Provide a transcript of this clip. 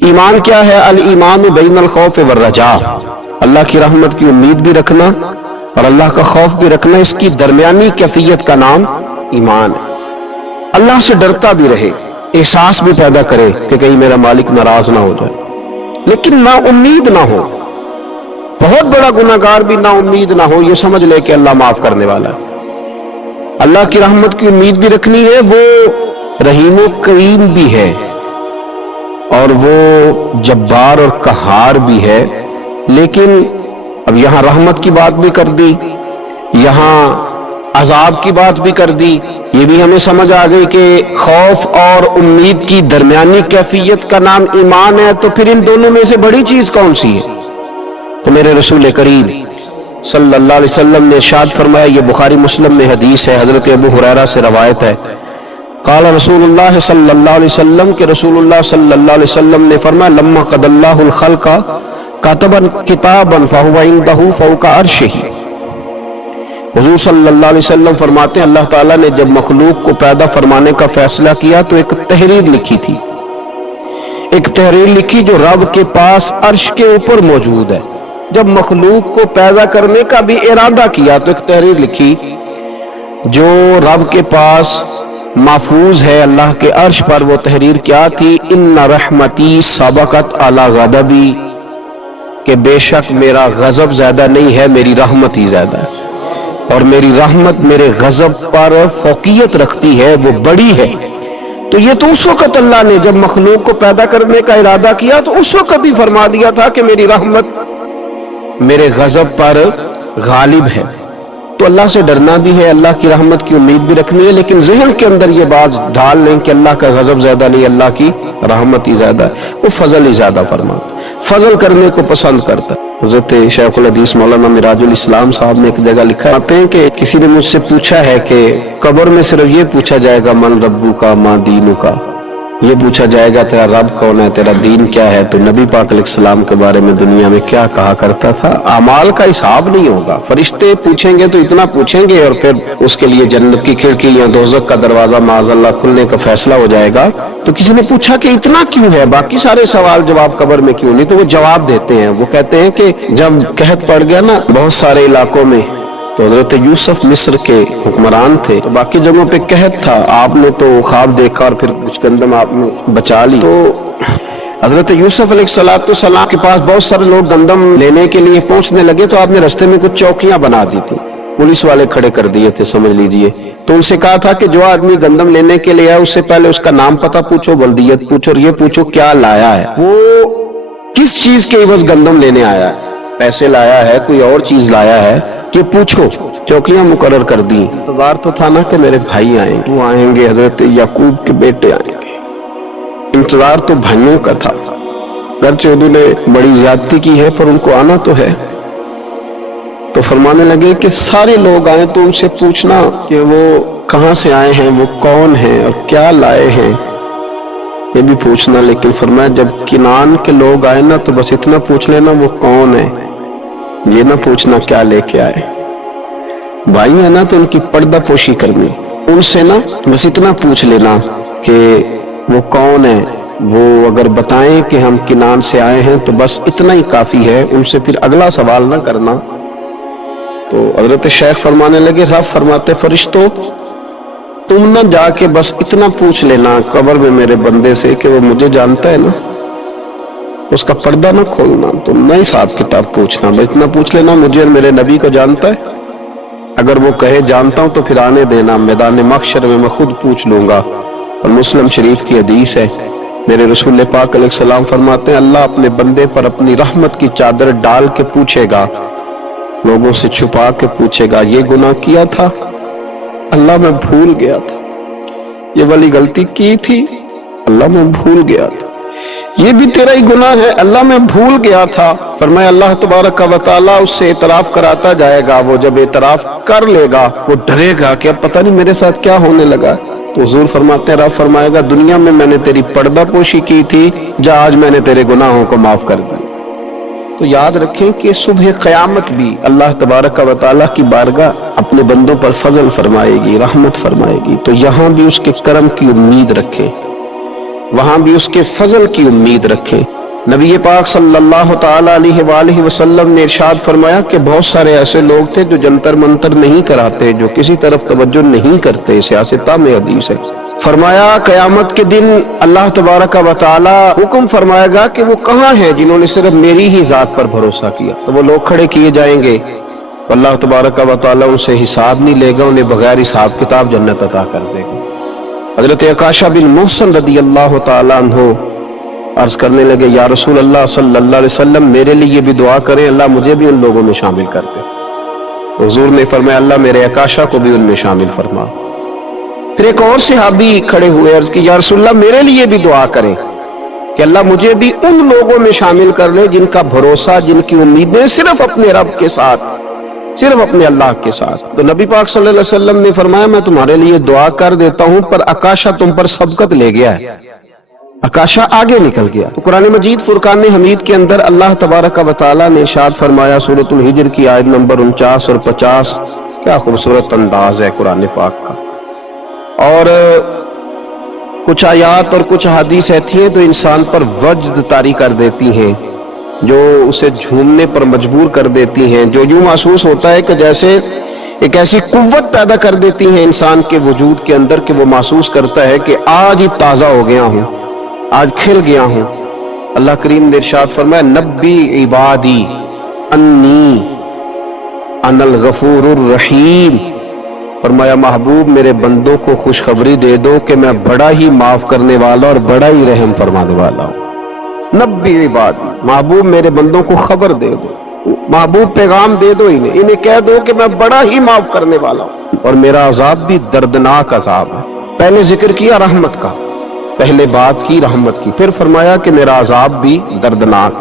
ایمان کیا ہے؟ الایمان بین الخوف والرجاء، اللہ کی رحمت کی امید بھی رکھنا اور اللہ کا خوف بھی رکھنا، اس کی درمیانی کیفیت کا نام ایمان ہے۔ اللہ سے ڈرتا بھی رہے، احساس بھی پیدا کرے کہ کہیں میرا مالک ناراض نہ ہو جائے، لیکن نا امید نہ ہو۔ بہت بڑا گناہگار بھی نا امید نہ ہو، یہ سمجھ لے کہ اللہ معاف کرنے والا ہے۔ اللہ کی رحمت کی امید بھی رکھنی ہے، وہ رحیم و کریم بھی ہے اور وہ جبار اور قہار بھی ہے، لیکن اب یہاں رحمت کی بات بھی کر دی، یہاں عذاب کی بات بھی کر دی۔ یہ بھی ہمیں سمجھ آ گئی کہ خوف اور امید کی درمیانی کیفیت کا نام ایمان ہے، تو پھر ان دونوں میں سے بڑی چیز کون سی ہے؟ تو میرے رسول کریم صلی اللہ علیہ وسلم نے ارشاد فرمایا، یہ بخاری مسلم میں حدیث ہے، حضرت ابو ہریرہ سے روایت ہے، قال رسول اللہ صلی اللہ علیہ وسلم کہ رسول اللہ صلی اللہ علیہ وسلم نے فرمایا، لما قضى اللہ الخلق كتب کتابا فهو عنده فوق عرشه۔ حضور صلی اللہ علیہ وسلم فرماتے ہیں اللہ تعالیٰ نے جب مخلوق کو پیدا فرمانے کا فیصلہ کیا تو ایک تحریر لکھی تھی، ایک تحریر لکھی جو رب کے پاس عرش کے اوپر موجود ہے۔ جب مخلوق کو پیدا کرنے کا بھی ارادہ کیا تو ایک تحریر لکھی جو رب کے پاس محفوظ ہے اللہ کے عرش پر۔ وہ تحریر کیا تھی؟ ان رحمتی سبقت علی غضبی، کہ بے شک میرا غضب زیادہ نہیں ہے، میری رحمت ہی زیادہ ہے، اور میری رحمت میرے غضب پر فوقیت رکھتی ہے، وہ بڑی ہے۔ تو یہ تو اس وقت اللہ نے جب مخلوق کو پیدا کرنے کا ارادہ کیا تو اس وقت ہی فرما دیا تھا کہ میری رحمت میرے غضب پر غالب ہے۔ تو اللہ سے ڈرنا بھی ہے، اللہ کی رحمت کی امید بھی رکھنی ہے، لیکن ذہن کے اندر یہ بات ڈال لیں کہ اللہ کا غضب زیادہ نہیں، اللہ کی رحمت ہی زیادہ ہے، وہ فضل ہی زیادہ فرماتا ہے، فضل کرنے کو پسند کرتا ہے۔ حضرت شیخ الحدیث مولانا مراج الاسلام صاحب نے ایک جگہ لکھا ہے کہ کسی نے مجھ سے پوچھا ہے کہ قبر میں صرف یہ پوچھا جائے گا من ربو کا ما دینو کا، یہ پوچھا جائے گا تیرا رب کون ہے، تیرا دین کیا ہے، تو نبی پاک علیہ السلام کے بارے میں دنیا میں کیا کہا کرتا تھا؟ اعمال کا حساب نہیں ہوگا، فرشتے پوچھیں گے تو اتنا پوچھیں گے اور پھر اس کے لیے جنت کی کھڑکی یا دوزخ کا دروازہ معاذ اللہ کھلنے کا فیصلہ ہو جائے گا۔ تو کسی نے پوچھا کہ اتنا کیوں ہے، باقی سارے سوال جواب قبر میں کیوں نہیں؟ تو وہ جواب دیتے ہیں، وہ کہتے ہیں کہ جب قحط پڑ گیا نا بہت سارے علاقوں میں، تو حضرت یوسف مصر کے حکمران تھے، تو باقی جگہوں پہ قحط تھا، آپ نے تو خواب دیکھا اور پھر کچھ گندم آپ نے بچا لی۔ تو حضرت یوسف علیہ السلام کے پاس بہت سارے لوگ گندم لینے کے لیے پہنچنے لگے، تو آپ نے رستے میں کچھ چوکیاں بنا دی تھی، پولیس والے کھڑے کر دیے تھے سمجھ لیجئے۔ تو ان سے کہا تھا کہ جو آدمی گندم لینے کے لیے آئے اس سے پہلے اس کا نام پتہ پوچھو، بلدیت پوچھو، اور یہ پوچھو کیا لایا ہے، وہ کس چیز کے عوض گندم لینے آیا ہے، پیسے لایا ہے، کوئی اور چیز لایا ہے، کہ پوچھو۔ چوکیاں مقرر کر دی۔ انتظار تو تھا نا کہ میرے بھائی آئیں گے، وہ آئیں گے، حضرت یعقوب کے بیٹے آئیں گے، انتظار تو بھائیوں کا تھا، اگرچہ انہوں نے بڑی زیادتی کی ہے پر ان کو آنا تو ہے۔ تو فرمانے لگے کہ سارے لوگ آئیں تو ان سے پوچھنا کہ وہ کہاں سے آئے ہیں، وہ کون ہیں اور کیا لائے ہیں، یہ بھی پوچھنا۔ لیکن فرمایا جب کنعان کے لوگ آئے نا تو بس اتنا پوچھ لینا وہ کون ہے، یہ نہ پوچھنا کیا لے کے آئے۔ بھائی ہے نا تو ان کی پردہ پوشی کرنی، ان سے نا بس اتنا پوچھ لینا کہ وہ کون ہے، وہ اگر بتائیں کہ ہم کنعان سے آئے ہیں تو بس اتنا ہی کافی ہے، ان سے پھر اگلا سوال نہ کرنا۔ تو حضرت شیخ فرمانے لگے رب فرماتے فرشتوں تم نہ جا کے بس اتنا پوچھ لینا قبر میں میرے بندے سے کہ وہ مجھے جانتا ہے نا، اس کا پردہ نہ کھولنا، تم نہ حساب کتاب پوچھنا، بس اتنا پوچھ لینا مجھے اور میرے نبی کو جانتا ہے، اگر وہ کہے جانتا ہوں تو پھر آنے دینا، میدان محشر میں خود پوچھ لوں گا۔ اور مسلم شریف کی حدیث ہے، میرے رسول پاک علیہ السلام فرماتے ہیں اللہ اپنے بندے پر اپنی رحمت کی چادر ڈال کے پوچھے گا، لوگوں سے چھپا کے پوچھے گا یہ گناہ کیا تھا، اللہ میں بھول گیا تھا، یہ والی غلطی کی تھی، اللہ میں بھول گیا تھا، یہ بھی تیرا ہی گناہ ہے، اللہ میں بھول گیا تھا۔ فرمایا اللہ تبارک و تعالیٰ اس سے اعتراف کراتا جائے گا، وہ جب اعتراف کر لے گا وہ ڈرے گا کہ اب پتہ نہیں میرے ساتھ کیا ہونے لگا۔ تو حضور فرماتے ہیں رب فرمائے گا دنیا میں نے تیری پردہ پوشی کی تھی، جا آج میں نے تیرے گناہوں کو معاف کر دیا۔ تو یاد رکھیں کہ صبح قیامت بھی اللہ تبارک و تعالیٰ کی بارگاہ اپنے بندوں پر فضل فرمائے گی، رحمت فرمائے گی، تو یہاں بھی اس کے کرم کی امید رکھیں، وہاں بھی اس کے فضل کی امید رکھیں۔ نبی پاک صلی اللہ تعالی علیہ وآلہ وسلم نے ارشاد فرمایا کہ بہت سارے ایسے لوگ تھے جو جنتر منتر نہیں کراتے، جو کسی طرف توجہ نہیں کرتے، سیاستہ میں حدیث ہے۔ فرمایا قیامت کے دن اللہ تبارک و تعالی حکم فرمائے گا کہ وہ کہاں ہیں جنہوں نے صرف میری ہی ذات پر بھروسہ کیا، تو وہ لوگ کھڑے کیے جائیں گے، اللہ تبارک و تعالی ان سے حساب نہیں لے گا، انہیں بغیر حساب کتاب جنت عطا کر دے گا۔ حضرت عکاشہ بن محصن رضی اللہ تعالی عنہ عرض کرنے لگے، یا رسول اللہ صلی اللہ علیہ وسلم میرے لیے بھی دعا کریں، اللہ مجھے بھی ان لوگوں میں شامل کر دے۔ حضور نے فرمایا اللہ میرے عکاشہ کو بھی ان میں شامل فرما۔ پھر ایک اور صحابی کھڑے ہوئے، عرض کی یا رسول اللہ میرے لیے بھی دعا کریں کہ اللہ مجھے بھی ان لوگوں میں شامل کر لے جن کا بھروسہ، جن کی امیدیں صرف اپنے رب کے ساتھ، صرف اپنے اللہ کے ساتھ۔ تو نبی پاک صلی اللہ علیہ وسلم نے فرمایا میں تمہارے لیے دعا کر دیتا ہوں، پر عکاشہ تم پر سبقت لے گیا ہے، عکاشہ آگے نکل گیا۔ تو قرآن مجید فرقان حمید کے اندر اللہ تبارک و تعالی نے ارشاد فرمایا، سورۃ الحجر کی آیت نمبر 49 اور 50، کیا خوبصورت انداز ہے قرآن پاک کا۔ اور کچھ آیات اور کچھ حدیث ایسی ہیں تو انسان پر وجد طاری کر دیتی ہیں، جو اسے جھومنے پر مجبور کر دیتی ہیں، جو یوں محسوس ہوتا ہے کہ جیسے ایک ایسی قوت پیدا کر دیتی ہیں انسان کے وجود کے اندر کہ وہ محسوس کرتا ہے کہ آج ہی تازہ ہو گیا ہوں، آج کھل گیا ہوں۔ اللہ کریم نے ارشاد فرمایا نبی عبادی انی انا الغفور الرحیم، فرمایا محبوب میرے بندوں کو خوشخبری دے دو کہ میں بڑا ہی معاف کرنے والا اور بڑا ہی رحم فرمانے والا ہوں۔ نبی عبادی، محبوب میرے بندوں کو خبر دے دو، محبوب پیغام دے دو انہیں کہہ دو کہ میں بڑا ہی معاف کرنے والا ہوں اور میرا عذاب بھی دردناک عذاب ہے۔ پہلے ذکر کیا رحمت کا، پہلے بات کی رحمت کی، پھر فرمایا کہ میرا عذاب بھی دردناک۔